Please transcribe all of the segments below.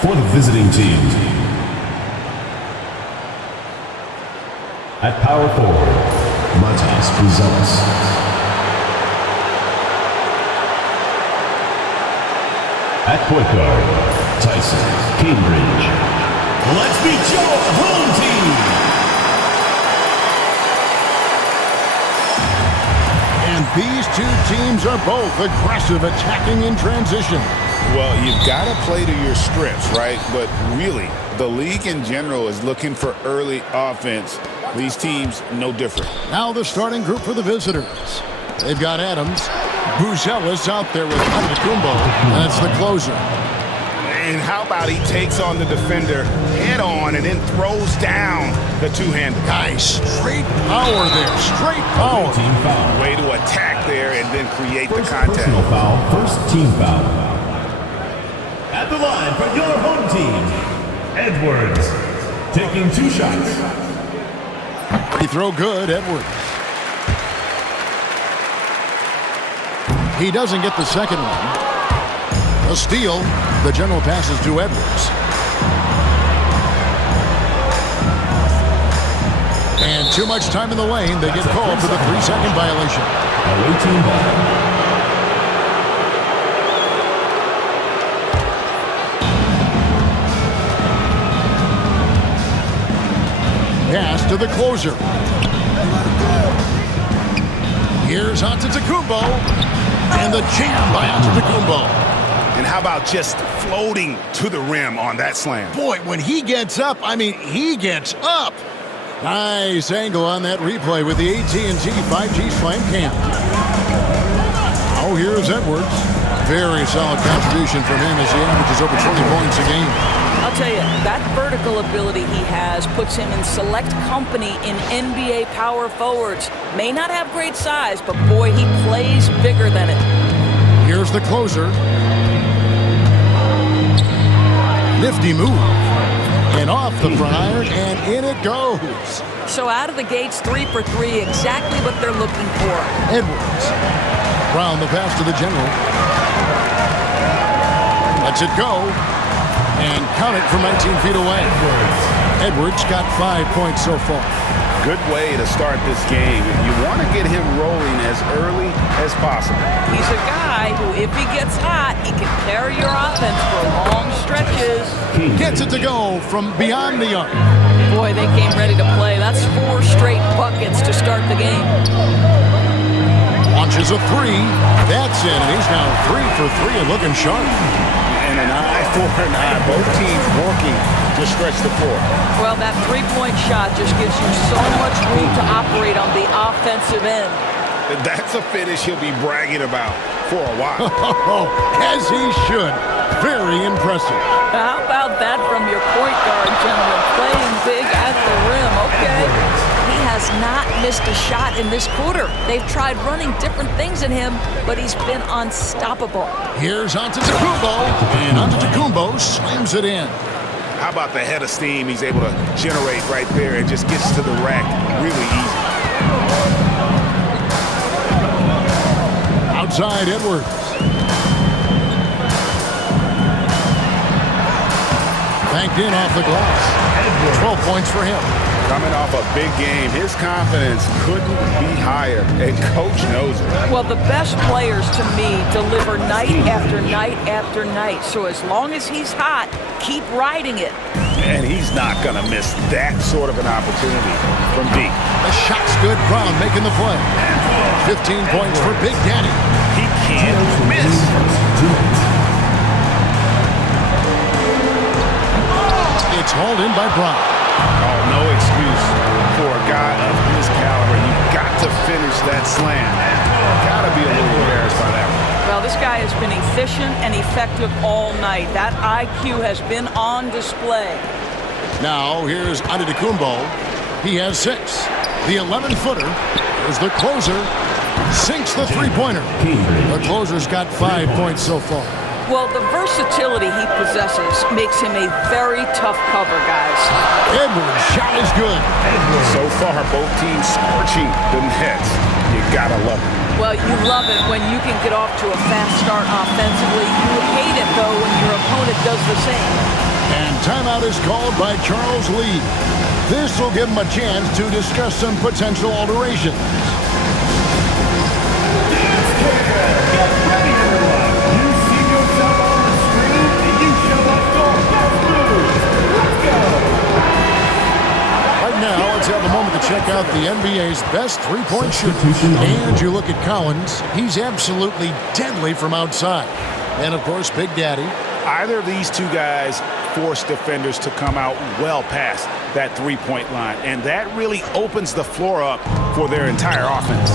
For the visiting team, at power forward, Matas Buzelis. At point guard, Tyson Cambridge. Let's meet your home team. And these two teams are both aggressive, attacking in transition. Well, you've got to play to your strengths, right? But really, the league in general is looking for early offense. These teams, no different. Now the starting group for the visitors. They've got Adams, Buzelis out there with Antetokounmpo, and it's the closer. And how about he takes on the defender head on and then throws down the two-hander. Nice, straight power there, straight power. Team foul. Way to attack there and then create the First contact. personal foul, first team foul. At the line for your home team, Edwards, taking 2 shots. He throw good, Edwards. He doesn't get the second one. A steal. The general passes to Edwards. And too much time in the lane. They get called for the 3-second violation. Away team ball. Pass to the closer. Here's Antetokounmpo. And the jam by Antetokounmpo. And how about just floating to the rim on that slam? Boy, when he gets up, I mean, he gets up. Nice angle on that replay with the AT&T 5G Slam Cam. Oh, here's Edwards. Very solid contribution from him as he averages over 20 points a game. I'll tell you, that vertical ability he has puts him in select company in NBA power forwards. May not have great size, but boy, he plays bigger than it. Here's the closer. Nifty move. And off the front iron, and in it goes. So out of the gates, 3 for 3, exactly what they're looking for. Edwards. Round the pass to the general. Lets it go. And count it from 19 feet away. Edwards got 5 points so far. Good way to start this game. You want to get him rolling as early as possible. He's a guy who, if he gets hot, he can carry your offense for long stretches. Gets it to go from beyond the arc. Boy, they came ready to play. That's 4 straight buckets to start the game. Launches a 3. That's it. And he's now 3 for 3 and looking sharp. And an eye for an eye. Both teams working to stretch the floor. Well, that 3-point shot just gives you so much room to operate on the offensive end. That's a finish he'll be bragging about for a while. As he should. Very impressive. How about that from your point guard, gentlemen? Playing big at the rim, okay? He has not missed a shot in this quarter. They've tried running different things in him, but he's been unstoppable. Here's Antetokounmpo, and Antetokounmpo slams it in. How about the head of steam he's able to generate right there and just gets to the rack really easy. Outside Edwards. Banked in off the glass. 12 points for him. Coming off a big game, his confidence couldn't be higher, and coach knows it. Well, the best players, to me, deliver night after night after night. So as long as he's hot, keep riding it. And he's not going to miss that sort of an opportunity from deep. The shot's good. Brown making the play. 15 points for Big Daddy. He can't miss. It's hauled in by Brown. Oh, no excuse for a guy of his caliber. You've got to finish that slam. Got to be a little embarrassed by that one. Well, this guy has been efficient and effective all night. That IQ has been on display. Now, here's Antetokounmpo. He has 6. The 11-footer is the closer. Sinks the 3-pointer. The closer's got 5 points so far. Well, the versatility he possesses makes him a very tough cover, guys. Edwards' shot is good. So far, both teams scorching the nets. You gotta love it. Well, you love it when you can get off to a fast start offensively. You hate it, though, when your opponent does the same. timeout is called by Charles Lee. This will give him a chance to discuss some potential alterations. Now, let's have a moment to check out the NBA's best three-point shooter. And you look at Collins, he's absolutely deadly from outside. And, of course, Big Daddy. Either of these two guys force defenders to come out well past that three-point line. And that really opens the floor up for their entire offense.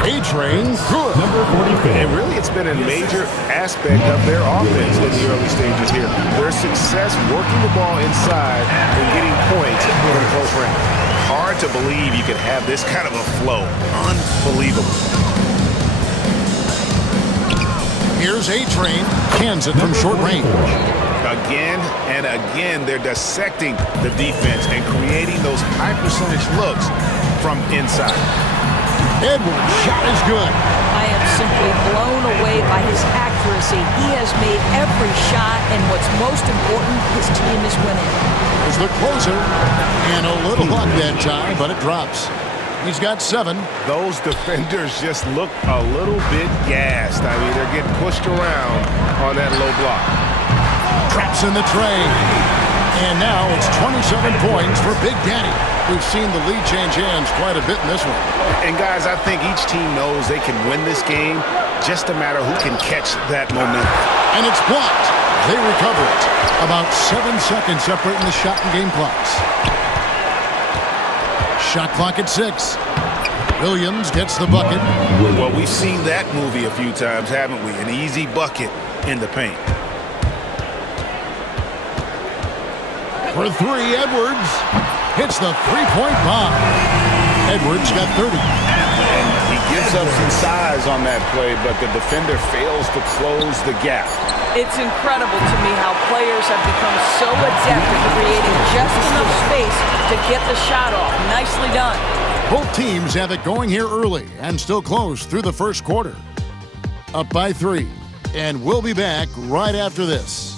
A-Train, good. Number 45. And really, it's been a major aspect of their offense in the early stages here. Their success working the ball inside and getting points in close range. Hard to believe you could have this kind of a flow. Unbelievable. Here's A-Train, cans it from short range. Again and again, they're dissecting the defense and creating those high percentage looks from inside. Edwards' shot is good. I am simply blown away by his accuracy. He has made every shot, and what's most important, his team is winning. There's the closer. And a little luck that time, but it drops. He's got 7. Those defenders just look a little bit gassed. I mean, they're getting pushed around on that low block. Traps in the tray. And now it's 27 points for Big Daddy. We've seen the lead change hands quite a bit in this one. And guys, I think each team knows they can win this game. Just a matter who can catch that momentum. And it's blocked. They recover it. About 7 seconds separating the shot and game clocks. Shot clock at 6. Williams gets the bucket. Well, we've seen that movie a few times, haven't we? An easy bucket in the paint. For 3, Edwards hits the three-point bomb. Edwards got 30. And he gives up some size on that play, but the defender fails to close the gap. It's incredible to me how players have become so adept at creating just enough space to get the shot off. Nicely done. Both teams have it going here early and still close through the first quarter. Up by 3. And we'll be back right after this.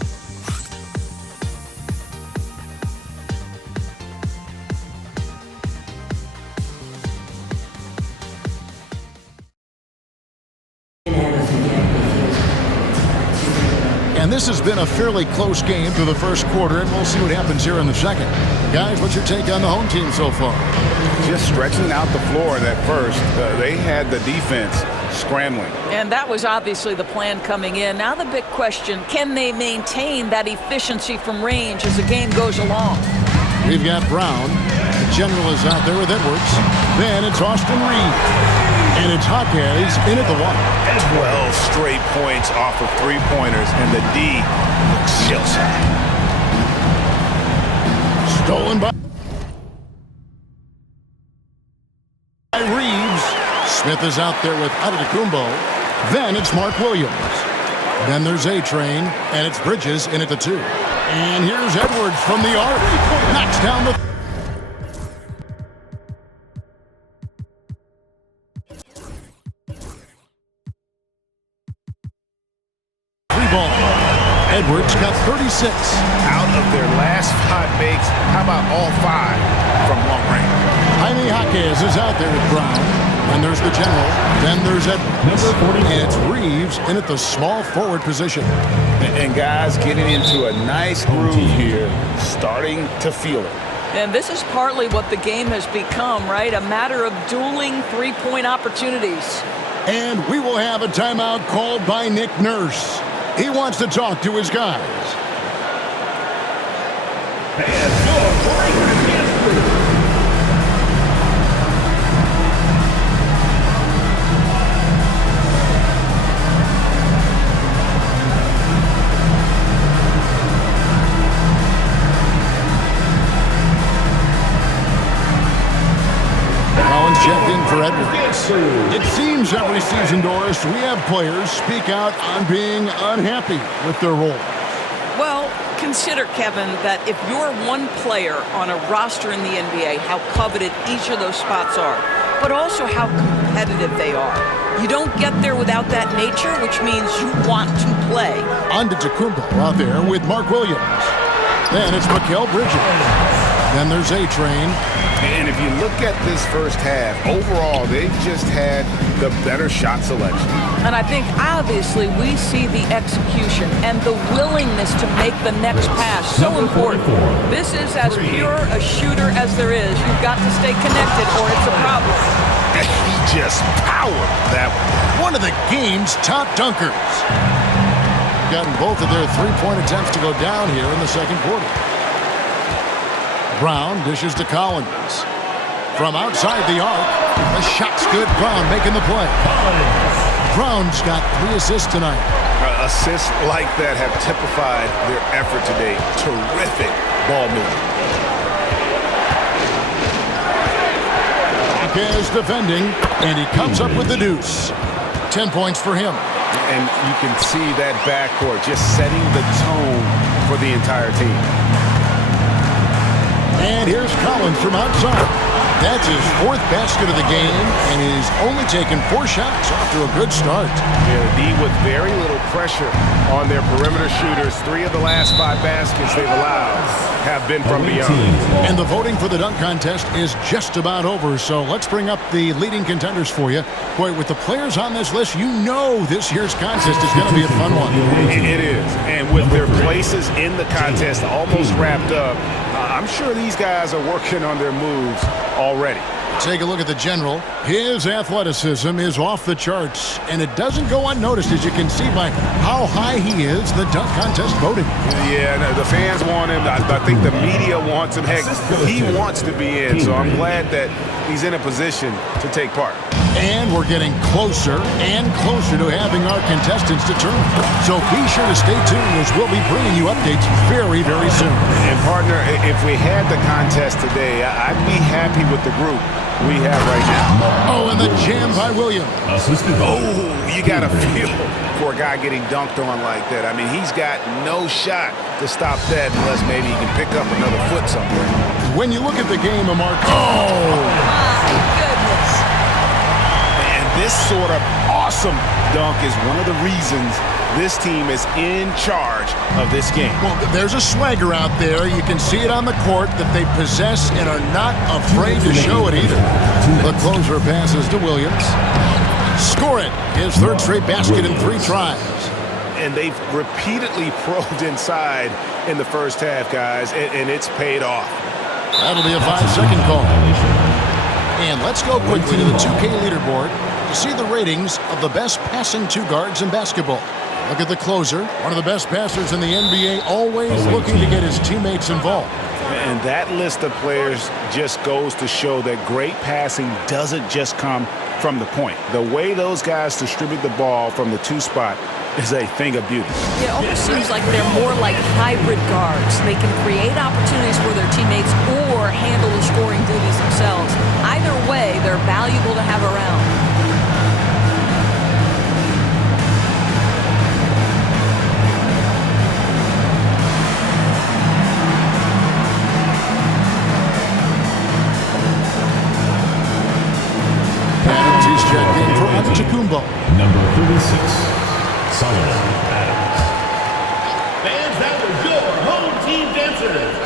And this has been a fairly close game through the first quarter, and we'll see what happens here in the second. Guys, what's your take on the home team so far? Just stretching out the floor in that first. They had the defense scrambling. And that was obviously the plan coming in. Now the big question, can they maintain that efficiency from range as the game goes along? We've got Brown. The general is out there with Edwards. Then it's Austin Reed. And it's Jaquez in at the one. 12 straight points off of three-pointers, and the D looks shell-shocked. Stolen by Reeves. Smith is out there with Antetokounmpo. Then it's Mark Williams. Then there's A-Train, and it's Bridges in at the 2. And here's Edwards from the arc. Knocks down the... Edwards got 36. Out of their last 5 makes, how about all 5 from long range? Jaime Jaquez is out there with Brown. And there's the general. Then there's Edwards. And it's Reeves in at the small forward position. And guys getting into a nice groove here, starting to feel it. And this is partly what the game has become, right? A matter of dueling three-point opportunities. And we will have a timeout called by Nick Nurse. He wants to talk to his guys. Collins checked in for Edwards. It seems every season, Doris, we have players speak out on being unhappy with their role. Well, consider, Kevin, that if you're one player on a roster in the NBA, how coveted each of those spots are, but also how competitive they are. You don't get there without that nature, which means you want to play. Antetokounmpo out there with Mark Williams. Then it's Mikal Bridges. Then there's A-Train. And if you look at this first half, overall, they've just had the better shot selection. And I think, obviously, we see the execution and the willingness to make the next pass so important. This is as pure a shooter as there is. You've got to stay connected or it's a problem. And he just powered that One of the game's top dunkers. Gotten both of their three-point attempts to go down here in the second quarter. Brown dishes to Collins. From outside the arc, the shot's good. Brown making the play. Brown's got 3 assists tonight. Assists like that have typified their effort today. Terrific ball movement. Is defending, and he comes up with the deuce. 10 points for him. And you can see that backcourt just setting the tone for the entire team. And here's Collins from outside. That's his 4th basket of the game, and he's only taken 4 shots after a good start. Yeah, the D with very little pressure on their perimeter shooters. 3 of the last 5 baskets they've allowed have been from beyond. And the voting for the dunk contest is just about over, so let's bring up the leading contenders for you. Boy, with the players on this list, you know this year's contest is going to be a fun one. It is, and with their places in the contest almost wrapped up, I'm sure these guys are working on their moves already. Take a look at the general. His athleticism is off the charts, and it doesn't go unnoticed, as you can see by how high he is the dunk contest voting. Yeah, no, the fans want him. I think the media wants him. Heck, he wants to be in, so I'm glad that he's in a position to take part. And we're getting closer and closer to having our contestants determined. So be sure to stay tuned, as we'll be bringing you updates very, very soon. And partner, if we had the contest today, I'd be happy with the group we have right now. Oh, and the jam by Williams. Oh, you got to feel for a guy getting dunked on like that. I mean, he's got no shot to stop that unless maybe he can pick up another foot somewhere. When you look at the game, Amar, My goodness. And this sort of awesome dunk is one of the reasons this team is in charge of this game. well, there's a swagger out there. You can see it on the court that they possess and are not afraid to show it either. The closer passes to Williams. Score it. His 3rd straight basket in 3 tries. And they've repeatedly probed inside in the first half, guys, and it's paid off. That'll be a 5-second call. And let's go quickly to the 2K leaderboard to see the ratings of the best passing 2 guards in basketball. Look at the closer, one of the best passers in the NBA, always looking to get his teammates involved. And that list of players just goes to show that great passing doesn't just come from the point. The way those guys distribute the ball from the 2 spot is a thing of beauty. It almost seems like they're more like hybrid guards. They can create opportunities for their teammates or handle the scoring duties themselves. Either way, they're valuable to have around. Kumbo. Number 36, Solomon Adams. Fans, that was your home team dancers.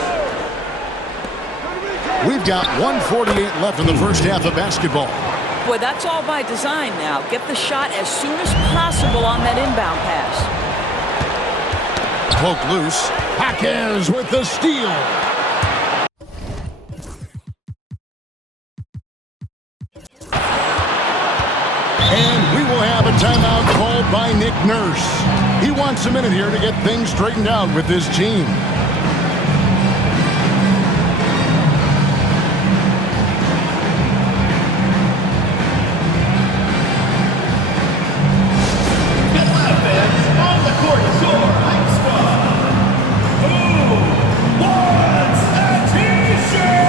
We've got 1:48 left in the first half of basketball. Boy, that's all by design now. Get the shot as soon as possible on that inbound pass. Poke loose. Jaquez with the steal. And we will have a timeout called by Nick Nurse. He wants a minute here to get things straightened out with his team. Get loud, fans. On the court is your hype squad. Who wants a t-shirt?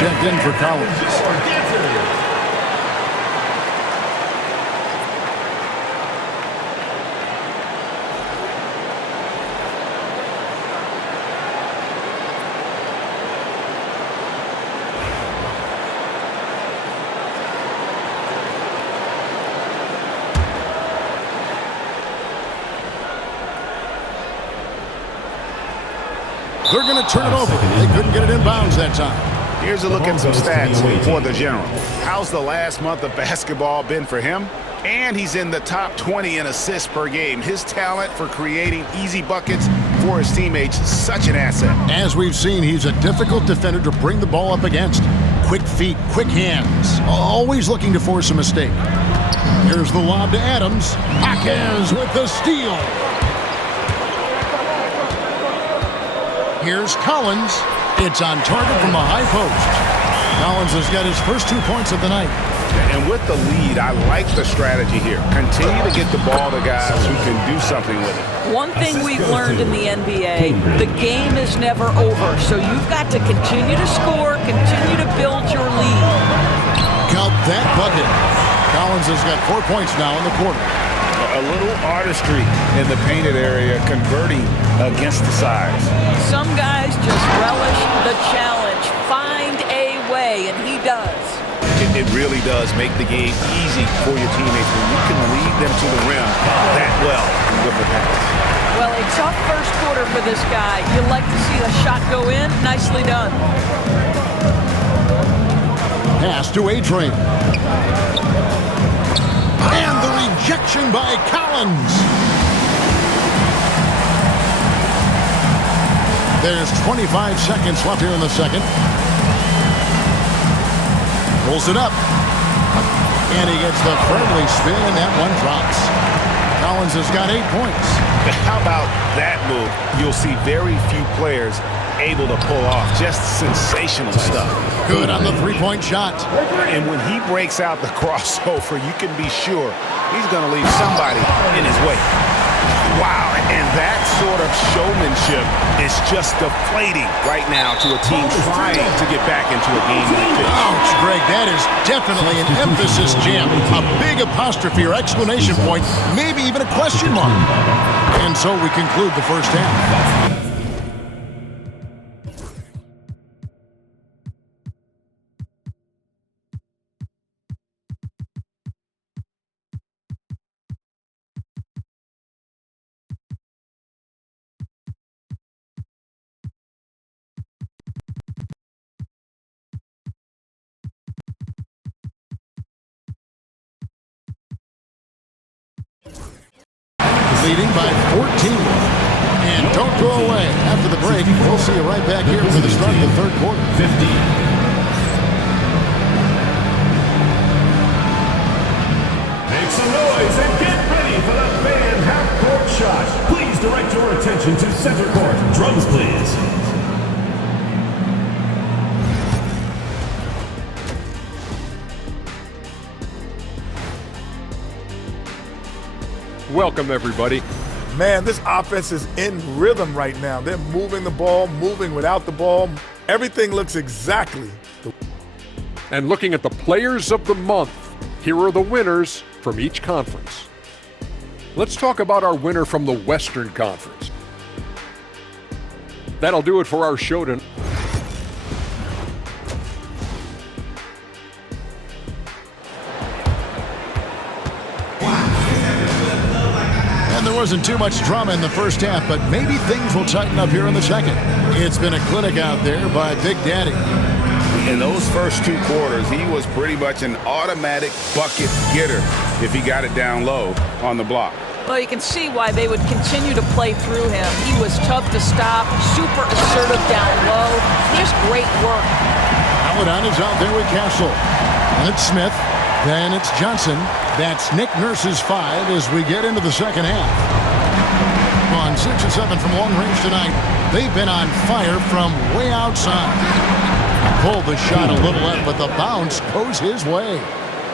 Checked in for Collins. They're going to turn it over. They couldn't get it in bounds that time. Here's a look at some stats for the General. How's the last month of basketball been for him? And he's in the top 20 in assists per game. His talent for creating easy buckets for his teammates, such an asset. As we've seen, he's a difficult defender to bring the ball up against. Quick feet, quick hands, always looking to force a mistake. Here's the lob to Adams. Jaquez with the steal. Here's Collins. It's on target from the high post. Collins has got his first 2 points of the night. And with the lead, I like the strategy here. Continue to get the ball to guys who can do something with it. One thing we've learned in the NBA, the game is never over. So you've got to continue to score, continue to build your lead. Count that bucket. Collins has got 4 points now in the quarter. A little artistry in the painted area, converting against the size. Some guys just relish the challenge. Find a way, and he does. It really does make the game easy for your teammates when you can lead them to the rim that well with the pass. Well, a tough first quarter for this guy. You like to see a shot go in. Nicely done. Pass to A-Train. And the rejection by Collins. There's 25 seconds left here in the second. Pulls it up. And he gets the friendly spin, and that one drops. Collins has got 8 points. How about that move? You'll see very few players able to pull off just sensational stuff. Good on the three-point shot. And when he breaks out the crossover, you can be sure he's going to leave somebody in his way. Wow, and that sort of showmanship is just deflating right now to a team trying to get back into a game like this. Ouch, Greg, that is definitely an emphasis jam. A big apostrophe or exclamation point, maybe even a question mark. And so we conclude the first half. Leading by 14. And don't go away. After the break, we'll see you right back here for the start of the third quarter. 50. Make some noise and get ready for the fan half-court shot. Please direct your attention to center court. Drums, please. Welcome, everybody. Man, this offense is in rhythm right now. They're moving the ball, moving without the ball. Everything looks exactly. And looking at the players of the month, here are the winners from each conference. Let's talk about our winner from the Western Conference. That'll do it for our show tonight. There wasn't too much drama in the first half, but maybe things will tighten up here in the second. It's been a clinic out there by Big Daddy. In those first 2 quarters, he was pretty much an automatic bucket getter if he got it down low on the block. Well, you can see why they would continue to play through him. He was tough to stop, super assertive down low. Just great work. Paladon is out there with Castle. And it's Smith. Then it's Johnson. That's Nick Nurse's 5 as we get into the second half. On 6 and 7 from long range tonight. They've been on fire from way outside. Pulled the shot a little left, but the bounce goes his way.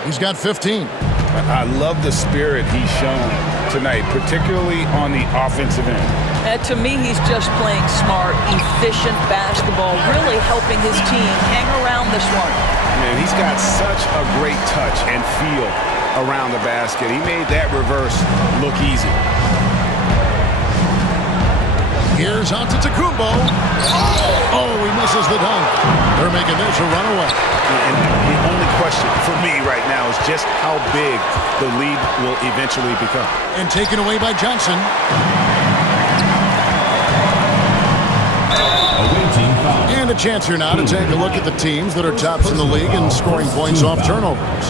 He's got 15. I love the spirit he's shown tonight, particularly on the offensive end. And to me, he's just playing smart, efficient basketball, really helping his team hang around this one. Man, he's got such a great touch and feel around the basket. He made that reverse look easy. Here's Antetokounmpo. Oh, he misses the dunk. They're making this a runaway. And the only question for me right now is just how big the lead will eventually become. And taken away by Johnson. And a chance here now to take a look at the teams that are tops in the league in scoring points off turnovers.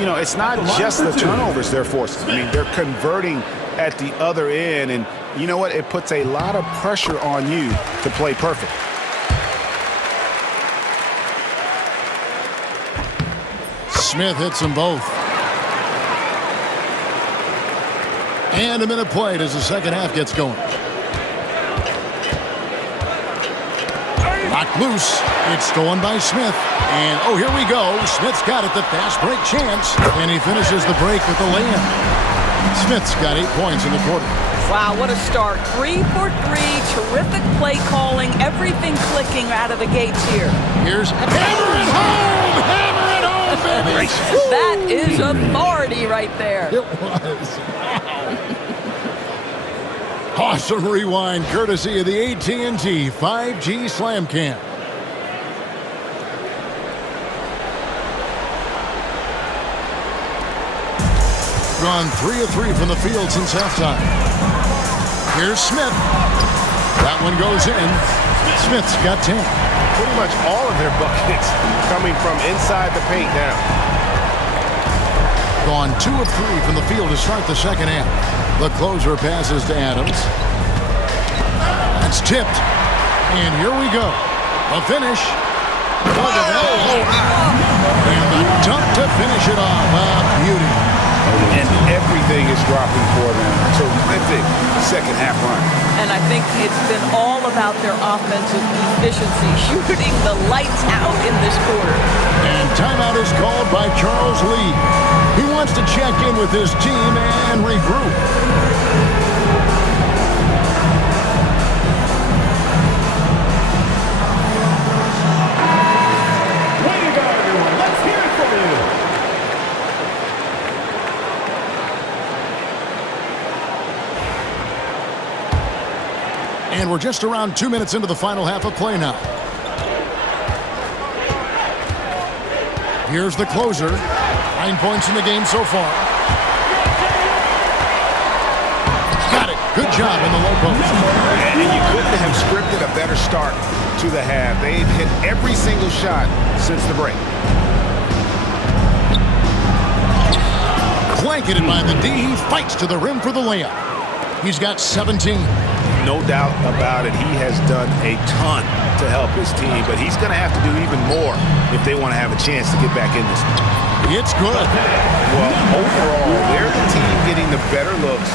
You know, it's not just the turnovers they're forcing. I mean, they're converting at the other end, and you know what? It puts a lot of pressure on you to play perfect. Smith hits them both. And a minute played as the second half gets going. Knocked loose. It's stolen by Smith. And, oh, here we go. Smith's got it, the fast break chance. And he finishes the break with the layup. Smith's got 8 points in the quarter. Wow, what a start. 3 for 3. Terrific play calling. Everything clicking out of the gates here. Here's hammer it home! Hammer it home, baby! That is authority right there. It was. Awesome rewind, courtesy of the AT&T 5G Slam Cam. Gone 3 of 3 from the field since halftime. Here's Smith. That one goes in. Smith's got 10. Pretty much all of their buckets coming from inside the paint now. Gone 2 of 3 from the field to start the second half. The closer passes to Adams. That's tipped. And here we go. A finish. Look at that. And the dunk to finish it off. Beauty. And everything is dropping for them. Terrific second half run. And I think it's been all about their offensive efficiency, shooting the lights out in this quarter. And timeout is called by Charles Lee. He wants to check in with his team and regroup. Way to go, everyone. Let's hear it for you. And we're just around 2 minutes into the final half of play now. Here's the closer. 9 points in the game so far. Got it. Good job in the low post. And you couldn't have scripted a better start to the half. They've hit every single shot since the break. Blanketed by the D. He fights to the rim for the layup. He's got 17. No doubt about it. He has done a ton to help his team, but he's going to have to do even more if they want to have a chance to get back in this one. It's good. Well, overall, they're the team getting the better looks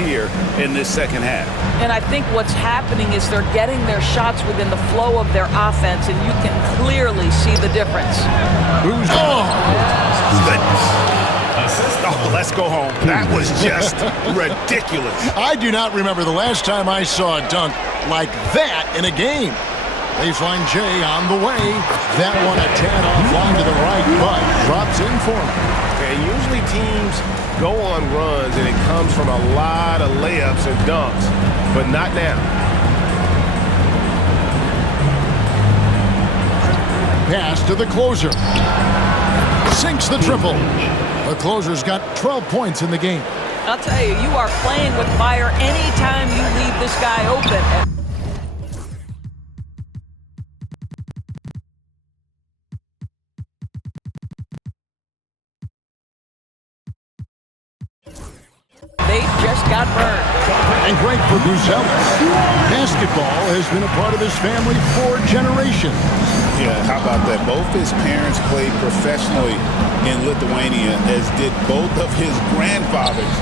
here in this second half. And I think what's happening is they're getting their shots within the flow of their offense, and you can clearly see the difference. Who's Oh, let's go home. That was just ridiculous. I do not remember the last time I saw a dunk like that in a game. Baseline J on the way. That one a tad offline to the right, but drops in for him. And usually teams go on runs, and it comes from a lot of layups and dunks, but not now. Pass to the closer. Sinks the triple. The closer's got 12 points in the game. I'll tell you, you are playing with fire anytime you leave this guy open. They just got burned. And great for Buzelis. Basketball has been a part of his family for generations. Yeah, how about that? Both his parents played professionally in Lithuania, as did both of his grandfathers.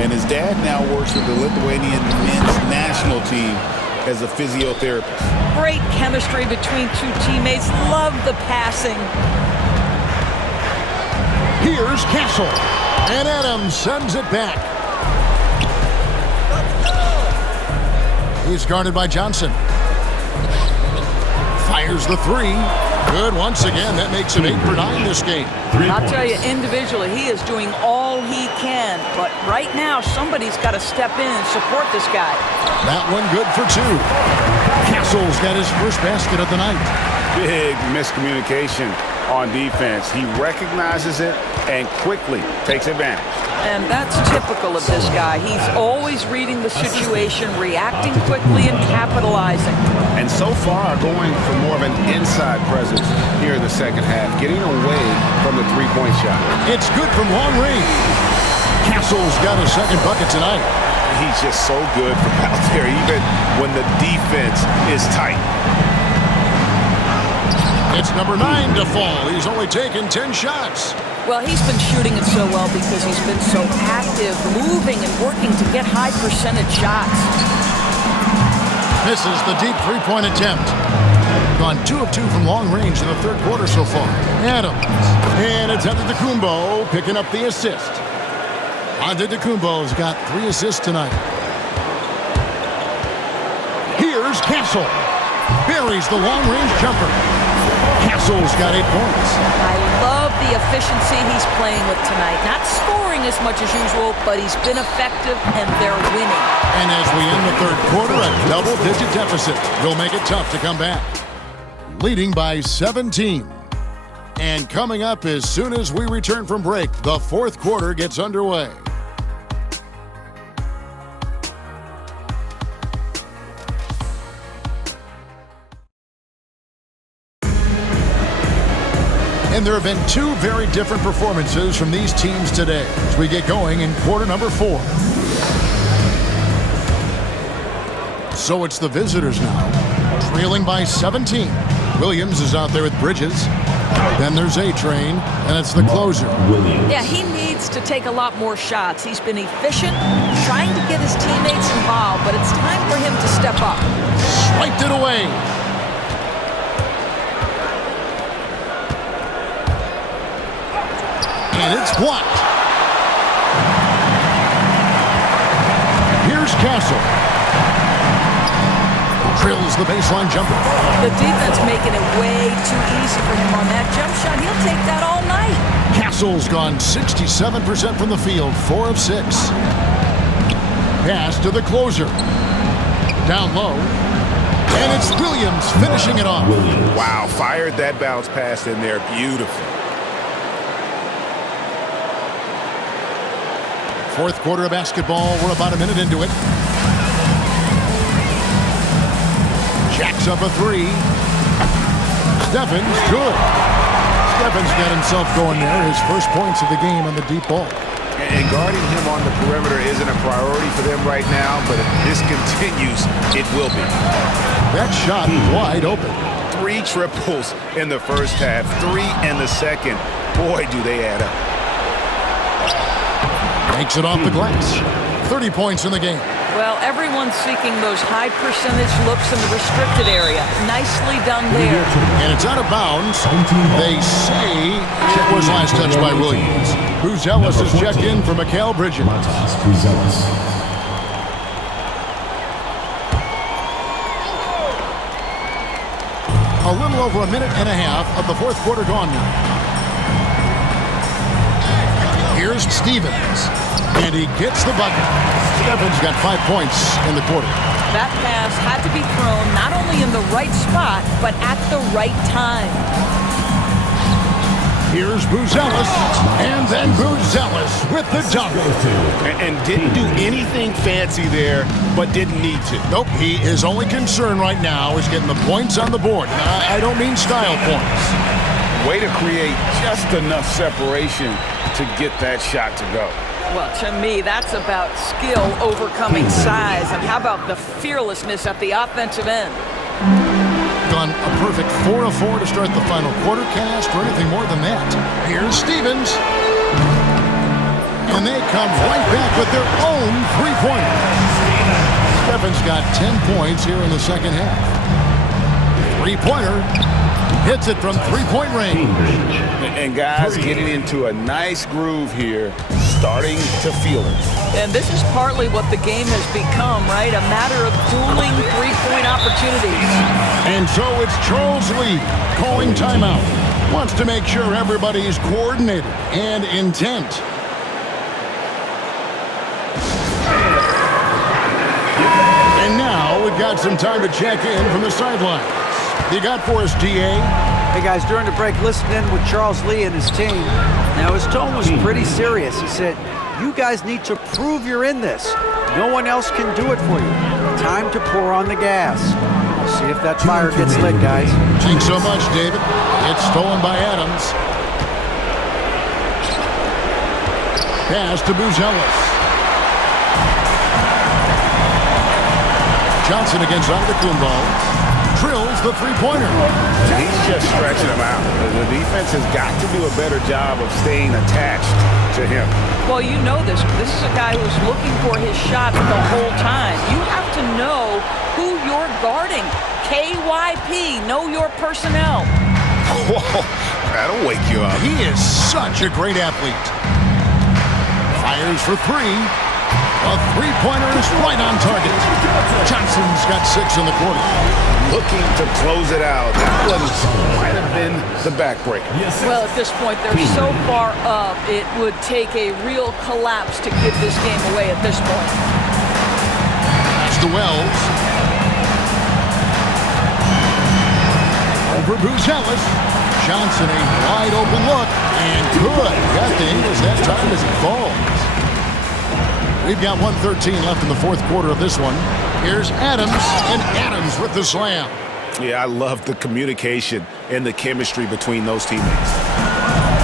And his dad now works with the Lithuanian men's national team as a physiotherapist. Great chemistry between two teammates. Love the passing. Here's Castle. And Adams sends it back. He's guarded by Johnson. Fires the three. Good once again. That makes him 8 for 9 this game. I'll tell you, individually, he is doing all he can. But right now, somebody's got to step in and support this guy. That one good for 2. Castle's got his first basket of the night. Big miscommunication on defense. He recognizes it and quickly takes advantage. And that's typical of this guy. He's always reading the situation, reacting quickly, and capitalizing. And so far, going for more of an inside presence here in the second half, getting away from the three-point shot. It's good from long range. Castle's got a second bucket tonight. He's just so good from out there, even when the defense is tight. It's number 9 to fall. He's only taken 10 shots. Well, he's been shooting it so well because he's been so active, moving and working to get high percentage shots. Misses the deep three-point attempt. Gone 2 of 2 from long range in the third quarter so far. Adams. And it's Antetokounmpo picking up the assist. Antetokounmpo's got 3 assists tonight. Here's Castle. Buries the long-range jumper. Castle's got 8 points. I love the efficiency he's playing with tonight. Not scoring as much as usual, but he's been effective, and they're winning. And as we end the third quarter, a double-digit deficit will make it tough to come back. Leading by 17. And coming up as soon as we return from break, the fourth quarter gets underway. And there have been 2 very different performances from these teams today as we get going in quarter number 4. So it's the visitors now, trailing by 17. Williams is out there with Bridges. Then there's A-Train, and it's the closer. Yeah, he needs to take a lot more shots. He's been efficient, trying to get his teammates involved, but it's time for him to step up. Swiped it away. And it's blocked. Here's Castle. Drills the baseline jumper. The defense making it way too easy for him on that jump shot. He'll take that all night. Castle's gone 67% from the field, 4 of 6. Pass to the closer. Down low. And it's Williams finishing it off. Wow, fired that bounce pass in there. Beautiful. Fourth quarter of basketball. We're about a minute into it. Jacks up a 3. Steffens, good. Steffens got himself going there. His first points of the game on the deep ball. And guarding him on the perimeter isn't a priority for them right now, but if this continues, it will be. That shot wide open. 3 triples in the first half, 3 in the second. Boy, do they add up. Makes it off the glass. 30 points in the game. Well, everyone's seeking those high percentage looks in the restricted area. Nicely done there. And it's out of bounds. They say it was last touched by Williams. Buzelis has checked in for Mikal Bridges. A little over a minute and a half of the fourth quarter gone now. Here's Stevens, and he gets the bucket. Stevens got 5 points in the quarter. That pass had to be thrown not only in the right spot, but at the right time. Here's Buzelis, and then Buzelis with the dunk. And didn't do anything fancy there, but didn't need to. Nope, his only concern right now is getting the points on the board. I don't mean style points. Way to create just enough separation to get that shot to go. Well, to me, that's about skill overcoming size. And how about the fearlessness at the offensive end? Gone a perfect 4 of 4 to start the final quarter cast or anything more than that. Here's Stevens. And they come right back with their own three-pointer. Stevens got 10 points here in the second half. Three-pointer. Hits it from three-point range. And guys getting into a nice groove here, starting to feel it. And this is partly what the game has become, right? A matter of dueling three-point opportunities. And so it's Charles Lee calling timeout. Wants to make sure everybody's coordinated and intent. And now we've got some time to check in from the sidelines. You got for us, DA? Hey guys, during the break, listening with Charles Lee and his team. Now his tone was pretty serious. He said, "You guys need to prove you're in this. No one else can do it for you. Time to pour on the gas." We'll see if that fire gets lit, guys. Thanks so much, David. It's stolen by Adams. Pass to Buzelis. Johnson against Antetokounmpo. Drills the three-pointer. He's just stretching him out. The defense has got to do a better job of staying attached to him. Well, you know this. This is a guy who's looking for his shot the whole time. You have to know who you're guarding. KYP, know your personnel. Whoa, that'll wake you up. He is such a great athlete. Fires for three. A three-pointer is right on target. Johnson's got 6 in the quarter. Looking to close it out. That one might have been the backbreaker. Well, at this point, they're so far up, it would take a real collapse to give this game away at this point. Pass to Wells. Over Buzelis. Johnson, a wide open look, and good. That thing was that time as it falls. We've got 1:13 left in the fourth quarter of this one. Here's Adams, and Adams with the slam. Yeah, I love the communication and the chemistry between those teammates.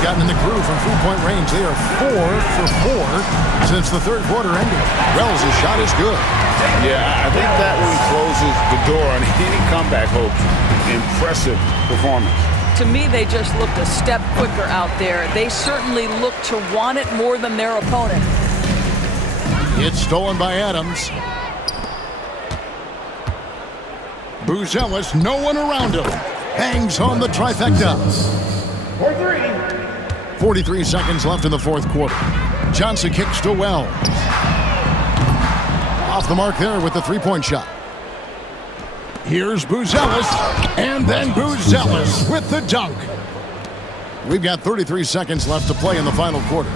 Gotten in the groove from three-point range. They are 4 for 4 since the third quarter ended. Wells' shot is good. Yeah, I think that one closes the door on any comeback hopes. Impressive performance. To me, they just looked a step quicker out there. They certainly look to want it more than their opponent. It's stolen by Adams. Buzelis, no one around him. Hangs on the trifecta. 43 seconds left in the fourth quarter. Johnson kicks to Wells. Off the mark there with the three-point shot. Here's Buzelis, and then Buzelis with the dunk. We've got 33 seconds left to play in the final quarter.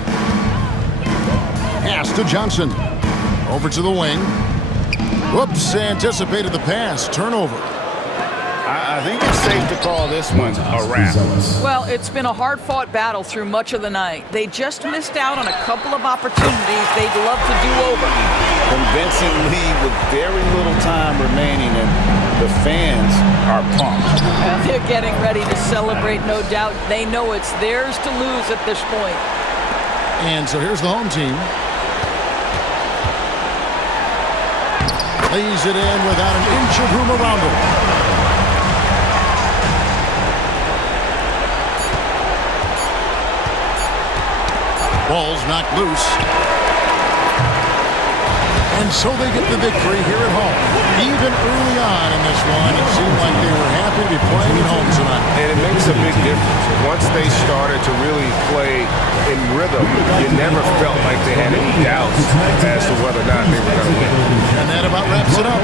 Pass to Johnson. Over to the wing. Whoops, anticipated the pass. Turnover. I think it's safe to call this one a wrap. Well, it's been a hard-fought battle through much of the night. They just missed out on a couple of opportunities they'd love to do over. Convincing lead with very little time remaining, and the fans are pumped. And they're getting ready to celebrate, no doubt. They know it's theirs to lose at this point. And so here's the home team. Lays it in without an inch of room around him. Ball's knocked loose. And so they get the victory here at home. Even early on in this one, it seemed like they were happy to be playing at home tonight. And it makes a big difference. Once they started to really play in rhythm, you never felt like they had any doubts as to whether or not they were going to win. And that about wraps it up.